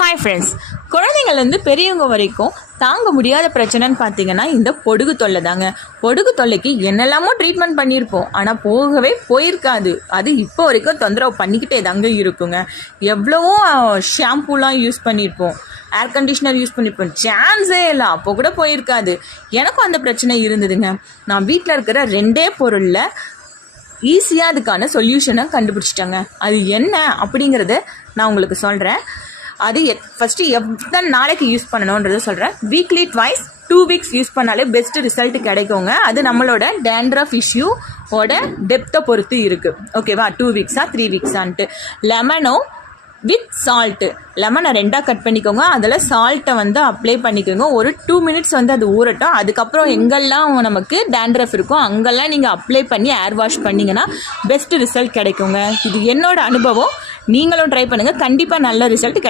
Hi friends குழந்தைங்கள்லேருந்து பெரியவங்க வரைக்கும் தாங்க முடியாத பிரச்சனைன்னு பார்த்தீங்கன்னா இந்த பொடுகு தொல்லை தாங்க. பொடுகு தொல்லைக்கு என்னெல்லாமோ ட்ரீட்மெண்ட் பண்ணியிருப்போம். ஆனால் போகவே போயிருக்காது. அது இப்போ வரைக்கும் தொந்தரவு பண்ணிக்கிட்டே தாங்க இருக்குங்க. எவ்வளவோ ஷாம்பூலாம் யூஸ் பண்ணியிருப்போம். ஏர் கண்டிஷனர் யூஸ் பண்ணியிருப்போம். சான்ஸே இல்லை. அப்போ கூட போயிருக்காது. எனக்கும் அந்த பிரச்சனை இருந்ததுங்க. நான் வீட்டில் இருக்கிற ரெண்டே பொருளில் ஈஸியாக அதுக்கான சொல்யூஷனை கண்டுபிடிச்சிட்டாங்க. அது என்ன அப்படிங்கிறத நான் உங்களுக்கு சொல்கிறேன் அது எத் ஃபஸ்ட்டு எத்தனை நாளைக்கு யூஸ் பண்ணணுன்றத சொல்கிறேன் weekly twice two weeks use பண்ணாலே பெஸ்ட் ரிசல்ட் கிடைக்குங்க. அது நம்மளோட டேண்ட்ரஃப் இஷ்யூ ஓட டெப்த்தை பொறுத்து இருக்குது ஓகேவா டூ வீக்ஸா த்ரீ வீக்ஸான்ட்டு லெமனோ வித் சால்ட்டு லெமனை ரெண்டாக கட் பண்ணிக்கோங்க. அதில் சால்ட்டை வந்து அப்ளை பண்ணிக்கோங்க. ஒரு டூ மினிட்ஸ் வந்து அது ஊறட்டும். அதுக்கப்புறம் எங்கெல்லாம் நமக்கு டேண்ட்ரஃப் இருக்கோ அங்கெல்லாம் நீங்கள் அப்ளை பண்ணி ஏர் வாஷ் பண்ணிங்கன்னா பெஸ்ட் ரிசல்ட் கிடைக்குங்க. இது என்னோட அனுபவம். நீங்களும் ட்ரை பண்ணுங்கள் கண்டிப்பாக நல்ல ரிசல்ட் கிடைக்கும்.